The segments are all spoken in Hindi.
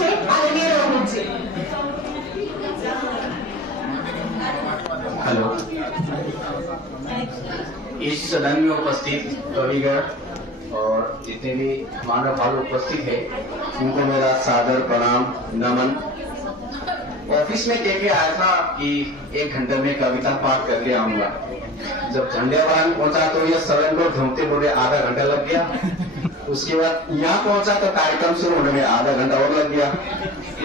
से आदरणीय रोहित जी। हेलो, इस सदन में उपस्थित कविगण और जितने भी मानव भाव उपस्थित है उनको मेरा सादर प्रणाम नमन। ऑफिस में कह के आया था कि 1 घंटे में कविता पाठ करके आऊंगा। जब झंडेवालान पहुंचा तो ये सदन को घूमते पूरे आधा घंटा लग गया। उसके बाद यहाँ पहुंचा तो कार्यक्रम शुरू होने में आधा घंटा और लग गया।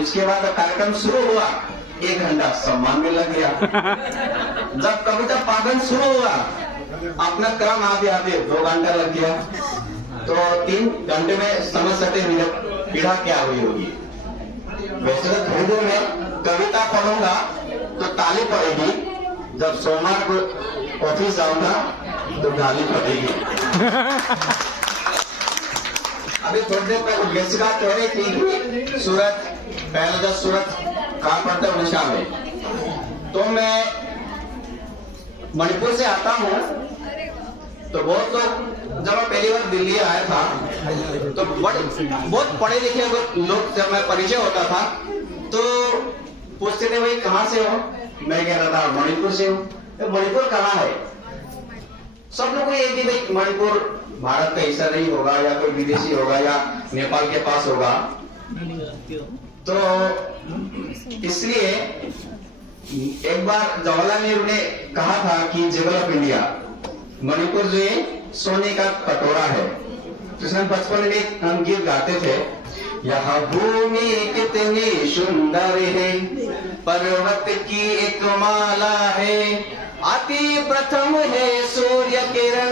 उसके बाद कार्यक्रम शुरू हुआ 1 घंटा सम्मान में लग गया। जब कविता पाठन शुरू हुआ अपना क्रम आते आते 2 घंटा लग गया। तो 3 घंटे में समझ सकते हैं पीड़ा क्या हुई होगी। वैसे तो थोड़ी देर में कविता पढ़ूंगा तो ताली पड़ेगी, जब सोमवार को ऑफिस जाऊंगा तो गाली पड़ेगी। अभी थोड़ी देर पहले जैसिका कह रही थी सूरज पहले जब सूरज कहाँ पड़ता है उड़ीसा में। तो मैं मणिपुर से आता हूँ तो बहुत लोग जब मैं पहली बार दिल्ली आया था तो बहुत पढ़े लिखे लोग जब मैं परिचय होता था तो पूछते थे भाई कहाँ से हो। मैं कह रहा था मणिपुर से हूँ। तो मणिपुर कहाँ है? सब लोग को ये कि भाई मणिपुर भारत का हिस्सा नहीं होगा या कोई विदेशी होगा या नेपाल के पास होगा। तो इसलिए एक बार जवाहरलाल नेहरू ने कहा था कि जेवल ऑफ इंडिया मणिपुर जो है सोने का कटोरा है। तो इसमें बचपन में हम गीत गाते थे, यहाँ भूमि कितनी सुंदर है, पर्वत की एक माला है, अति प्रथम है सूर्य किरण,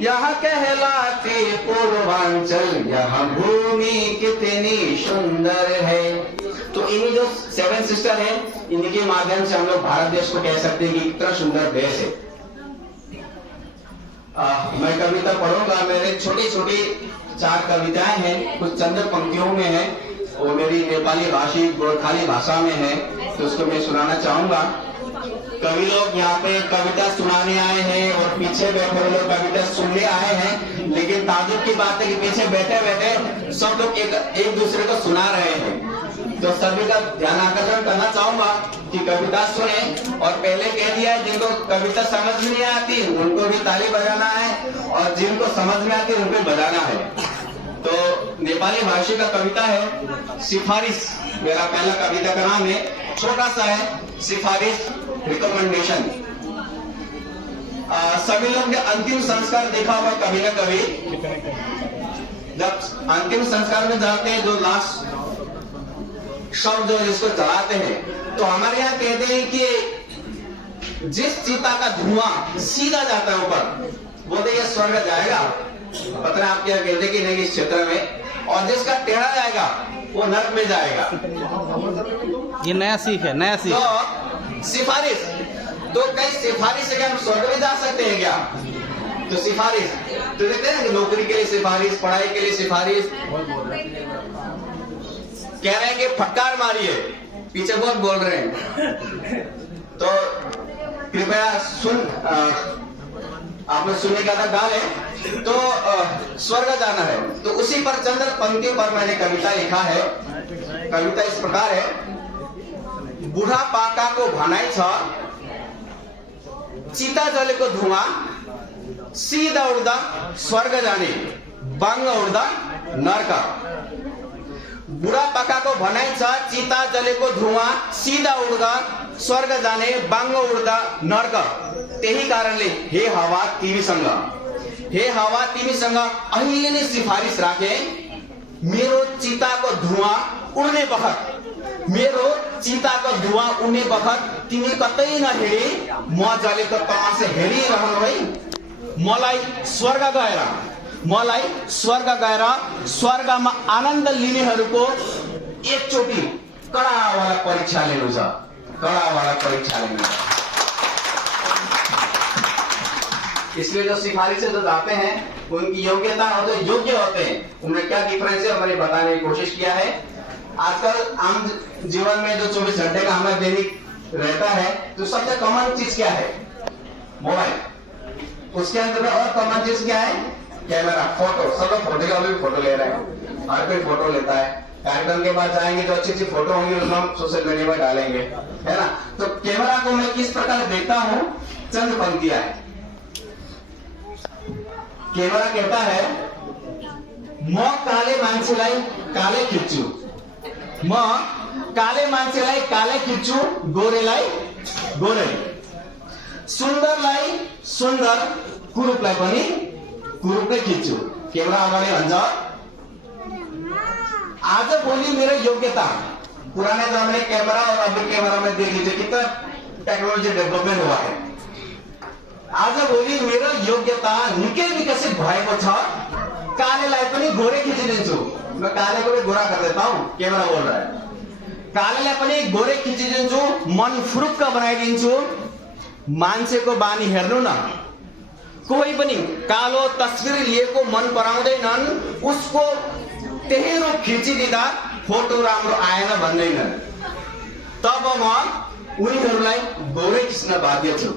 यह कहलाती पूर्वांचल, यहाँ भूमि कितनी सुंदर है। तो इन्हीं जो 7 सिस्टर है इनके माध्यम से हम लोग भारत देश को कह सकते हैं कि इतना सुंदर देश है। मैं कविता पढ़ूंगा। मेरे छोटी छोटी 4 कविताएं हैं, कुछ चंद पंक्तियों में है, वो मेरी नेपाली भाषी गोरखाली भाषा में है, तो उसको मैं सुनाना चाहूंगा। कवि लोग यहाँ पे कविता सुनाने आए हैं और पीछे बैठे लोग कविता सुनने आए हैं, लेकिन ताजुब की बात है कि पीछे बैठे बैठे सब लोग एक दूसरे को सुना रहे हैं। तो सभी का ध्यान आकर्षण करना चाहूंगा कि कविता सुने। और पहले कह दिया है जिनको कविता समझ में नहीं आती उनको भी ताली बजाना है और जिनको समझ में आती उनको बजाना है। तो नेपाली भाषा का कविता है सिफारिश। मेरा पहला कविता का नाम है, छोटा सा है, सिफारिश रिकमेंडेशन। सभी लोग ने अंतिम संस्कार देखा होगा कभी न कभी। जब अंतिम संस्कार में जाते हैं जो लास्ट शब्द जो जिसको जलाते हैं, तो हमारे यहाँ कहते हैं कि जिस चीता का धुआं सीधा जाता है ऊपर बोलते ये स्वर्ग जाएगा। पता है आप क्या कहते कि नहीं इस क्षेत्र में, और जिसका टेढ़ा जाएगा वो नरक में जाएगा। ये नया सीख है, नया सीख। तो सिफारिश, तो कई सिफारिश से हम स्वर्ग में जा सकते हैं क्या? तो सिफारिश तो देखते हैं नौकरी के लिए सिफारिश, पढ़ाई के लिए सिफारिश। कह रहे हैं कि फटकार मारिए, पीछे बहुत बोल रहे हैं। तो कृपया सुन, आपने सुनने का डाल है तो स्वर्ग जाना है। तो उसी पर चंद्र पंक्ति पर मैंने कविता लिखा है। कविता इस प्रकार है, बूढ़ा पाका को भनाई छ, चिता जलेको धुआं, सीधा उड्दा स्वर्ग जाने, बाङ्ग उड्दा नर्क। बुढा पाकाको भनाइ छ, चिता जलेको धुआं, सीधा उड्दा स्वर्ग जाने, बाङ्ग उड्दा नर्क। त्यही कारणले हे हावा तिमीसँग, हे हावा तिमीसँग अहिले नै सिफारिस राखे, मेरो चिताको धुआं उड्ने बखत, मेरो चिताको धुआं उड्ने बखत तिमी कतै नहिँडी म जलेको तमासे हेरिरहनु है। मलाई स्वर्ग गएर स्वर्गमा आनन्द लिनेहरूको एकचोटि कडावाला परीक्षा लिनु छ, कडावाला परीक्षा लिनु छ। इसलिए जो सिफारिश से जो जाते हैं उनकी योग्यता और जो योग्य होते हैं उनमें क्या डिफरेंस है मैंने बताने की कोशिश किया है। आजकल आम जीवन में जो 24 घंटे का हमारा दैनिक रहता है तो सबसे कॉमन चीज क्या है? मोबाइल। उसके अंदर में और कॉमन चीज क्या है? Camera, photo. सब लोग फोटो के फोटो ले रहे हैं, हर कोई फोटो लेता है। कार्यक्रम के बाद जाएंगे तो अच्छी अच्छी फोटो होंगी, उसमें हम सोशल मीडिया में डालेंगे, है ना। तो कैमरा को मैं किस प्रकार देखता हूँ, चंद पंक्तियां है। कैमरा कहता है, म काले मान्छेलाई काले खिच्छु, म काले मान्छेलाई काले खिच्छु, गोरेलाई गोरे, सुन्दरलाई सुन्दर, कुरूपलाई पनि कुरूपले खिच्छु। कैमरा अगाडि भन्छ, आज भोलि मेरो योग्यता, पुराने जमाने कैमरा और अभी कैमरा में देख लीजिए कितना टेक्नोलॉजी डेभलपमेन्ट हुआ है। आज भोलि मेरो योग्यता निकै विकसित भएको छ, कालेलाई पनि गोरे खिचिदिन्छु। मैं काले को भी गोरा कर देता हूँ, कैमरा बोल रहा है। कालेलाई पनि गोरे खिचिदिन्छु, मन फुरुक्क बनाइदिन्छु। मान्छेको बानी हेर्नु न, कोही पनि कालो तस्बिर लिएको मन पराउँदैनन्, उसको त्यही रूप खिचिदिँदा फोटो राम्रो आएन भन्दैनन्। तब म उनीहरूलाई गोरे खिच्न बाध्य छु,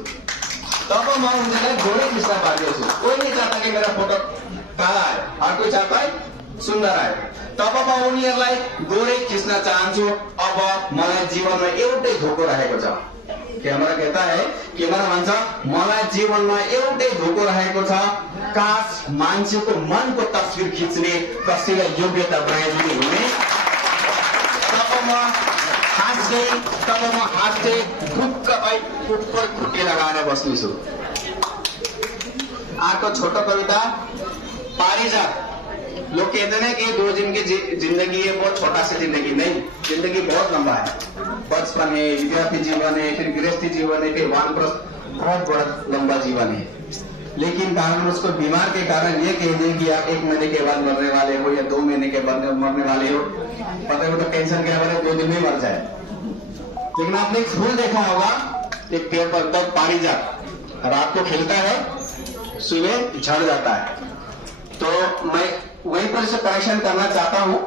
तब म उनीहरूलाई गोरे खिच्न बाध्य छु। कोही नहीं चाहता कि मेरा फोटो काला आए, हर कोई चाहता है सुन्दर आए। तब म उनीहरूलाई गोरे खिच्न चाहन्छु। अब मलाई जीवनमा एउटै धोको रहेको छ। कैमरा कहता है, कैमरा भन्छ, मलाई जीवनमा एउटै धोको रहेको छ, काश मान्छेको मनको तस्बिर खिच्ने कसैलाई योग्यता बनाइदिने हुने। तब म हाँस्दै ढुक्क भई ऊपर खुट्टी लगाएर बस्नेछु। अर्को छोटो कविता, पारिजात। लोग कहते हैं कि 2 दिन की जिंदगी है, बहुत छोटा सी जिंदगी नहीं, जिंदगी बहुत लंबा है। बचपन है, विद्यार्थी जीवन है, फिर गृहस्थी जीवन है, फिर वानप्रस्थ, बहुत बड़ा लंबा जीवन है। लेकिन कारण उसको बीमार के कारण ये कह दें कि आप 1 महीने के बाद मरने वाले हो या 2 महीने के बाद मरने वाले हो, पता है तो टेंशन के बारे 2 दिन में मर जाए। लेकिन आपने एक फूल देखा होगा, एक पेड़ पर तब पारिजात, रात को खिलता है, सुबह झड़ जाता है। तो मैं वहीं पर से करेक्शन करना चाहता हूँ।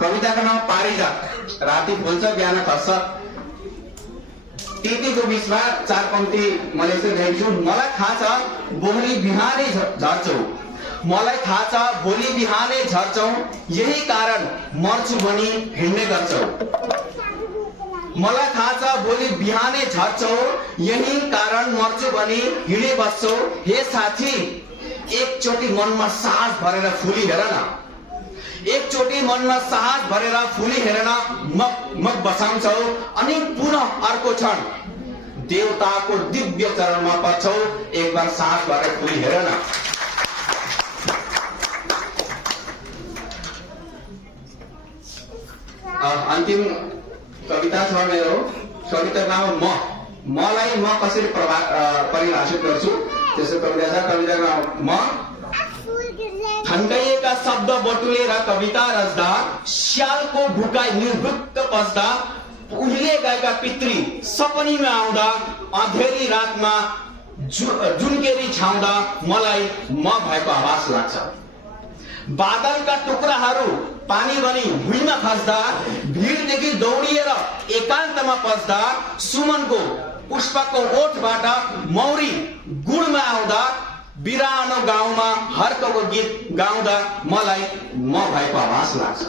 कविता का नाम पारिजात। राति फुल्छ, बिहान खस्छ। त्यतिको बीचमा 4 पंक्ति मैले यसरी लेख्छु। मलाई थाहा छ भोलि बिहानै झर्छौ, मलाई थाहा छ भोलि बिहानै झर्छौ, यही कारण मर्छु भनी हिँड्ने गर्छौ। मलाई थाहा छ भोलि बिहानै झर्छौ, यही कारण मर्छु भनी हिँडे बस्छौ। हे साथी, एकचोटि मनमा साहस भरेर फुली हेर न, एकचोटि मनमा साहस भरेर फुली हेर न, मग बसाउँछौ अनि पुनः अर्को क्षण देवताको दिव्य चरणमा पर्छौ। एक बार साहस भरेर फुली हेर न। अन्तिम कविता छ मेरो। कविता नाम मलाई म कसरी परिभाषित गर्छु, त्यसो कविता छ। कविता नाम म। थन्काइएका शब्द बटुलेर कविता रच्दा, स्यालको भुकाई निर्भुक्त पस्दा, उहिले गएका पितृ सपनीमा आउँदा, अँधेरी रातमा जुनकेरी छाउँदा मलाई म भएको आभास लाग्छ। बादलका टुक्राहरू पानी बनी भुइँमा खस्दा, भिडदेखि दौडिएर एकान्तमा पस्दा, सुमनको पुष्पको ओठबाट मौरी गुणमा आउँदा, बिरानो गाउँमा हर्कको गीत गाउँदा मलाई म भएको आभास लाग्छ।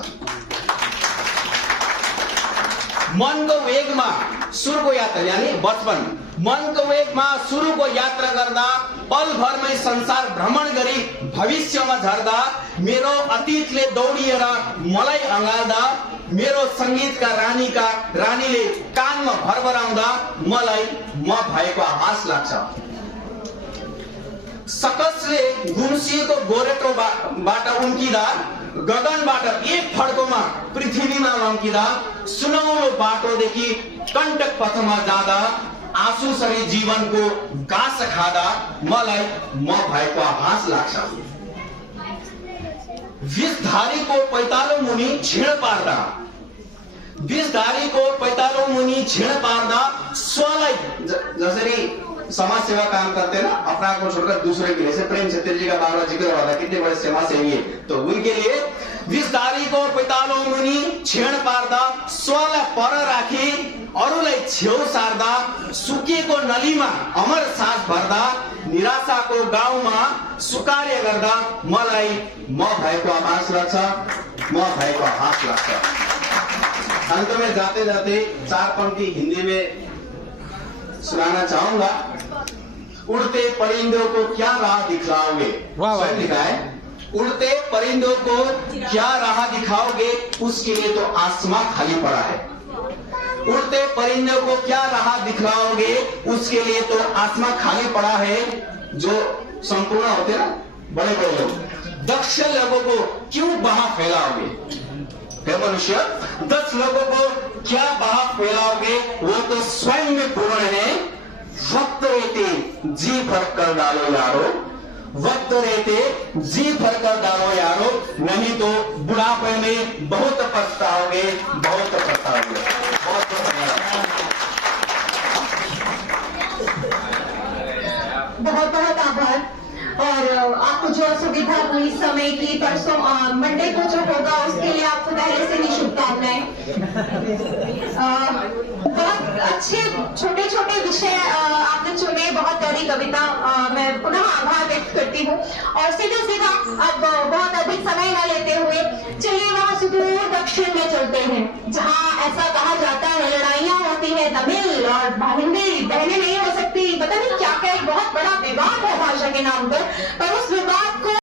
मनको वेगमा सुरुको यात्रा, यानी बचपन, मनको वेगमा सुरुको यात्रा गर्दा, पलभरमै संसार भ्रमण गरी भविष्यमा झर्दा, मेरो अतीतले दौडिएर मलाई अँगाल्दा, मेरो संगीतका रानीले कानमा भरभराउँदा मलाई म भएको आभास लाग्छ। सकसले गुम्सिएको गोरेटोबाट उम्किँदा, गगनबाट एक फड्कोमा पृथ्वीमा लम्किँदा, सुनौलो बाटोदेखि कण्टक पथमा जाँदा, आँसुसरी जीवनको गाँस खाँदा मलाई म भएको आभास लाग्छ। विषधारीको पैतालो मुनि छिण पार्दा, विषधारीको पैतालो मुनि छिण पार्दा, स्वलाई जसरी समाज सेवा काम करते हैं ना, अपना को छोड़कर दूसरे के लिए, जैसे प्रेम क्षेत्री जी का बार बार जिक्र हो रहा है, कितने बड़े समाज सेवी है, तो उनके लिए विषधारीको पैतालो मुनि छिण पार्दा, स्वलाई पर राखी अरूलाई छेउ सार्दा, सुकेको नलीमा अमर सास भर्दा, निराशाको गाउँमा सुकार्य गर्दा मलाई म भएको आभास लाग्छ। मौत भाई को हाथ लगाकर अंत में जाते जाते 4 पंक्ति हिंदी में सुनाना चाहूंगा। उड़ते परिंदों को क्या राह दिखलाओगे, स्वयं लिखा है, उड़ते परिंदों को क्या राह दिखाओगे, उसके लिए तो आसमां खाली पड़ा है। उड़ते परिंदों को क्या राह दिखलाओगे, उसके लिए तो आसमां खाली पड़ा है। जो संपूर्ण होते ना बड़े बड़े लोग, दक्ष लोगों को क्यों बाहर फैलाओगे, हे मनुष्य 10 लोगों को क्या बाहर फैलाओगे, वो तो स्वयं में पूर्ण है। वक्त रहते जी भर कर डालो यारो, वक्त रहते जी भर कर डालो यारो, नहीं तो बुढ़ापे में बहुत पछताओगे, बहुत पछताओगे। बहुत बहुत बहुत आभार। और आपको जो सुविधा हुई समय की, परसों मंडे को जो होगा उसके लिए आपको पहले से ही शुभकामनाएं। बहुत अच्छे छोटे छोटे विषय आपने चुने, बहुत बड़ी कविता। मैं पुनः आभार व्यक्त करती हूँ और सीधा सीधा अब बहुत अधिक समय न लेते हुए चलिए वहाँ सुदूर दक्षिण में चलते हैं, जहाँ ऐसा कहा जाता है लड़ाइयाँ होती है, तमिल और हिंदी बहने नहीं हो सकती, पता नहीं क्या क्या, एक बहुत बड़ा विवाद है भाषा के नाम पर उस विवाद को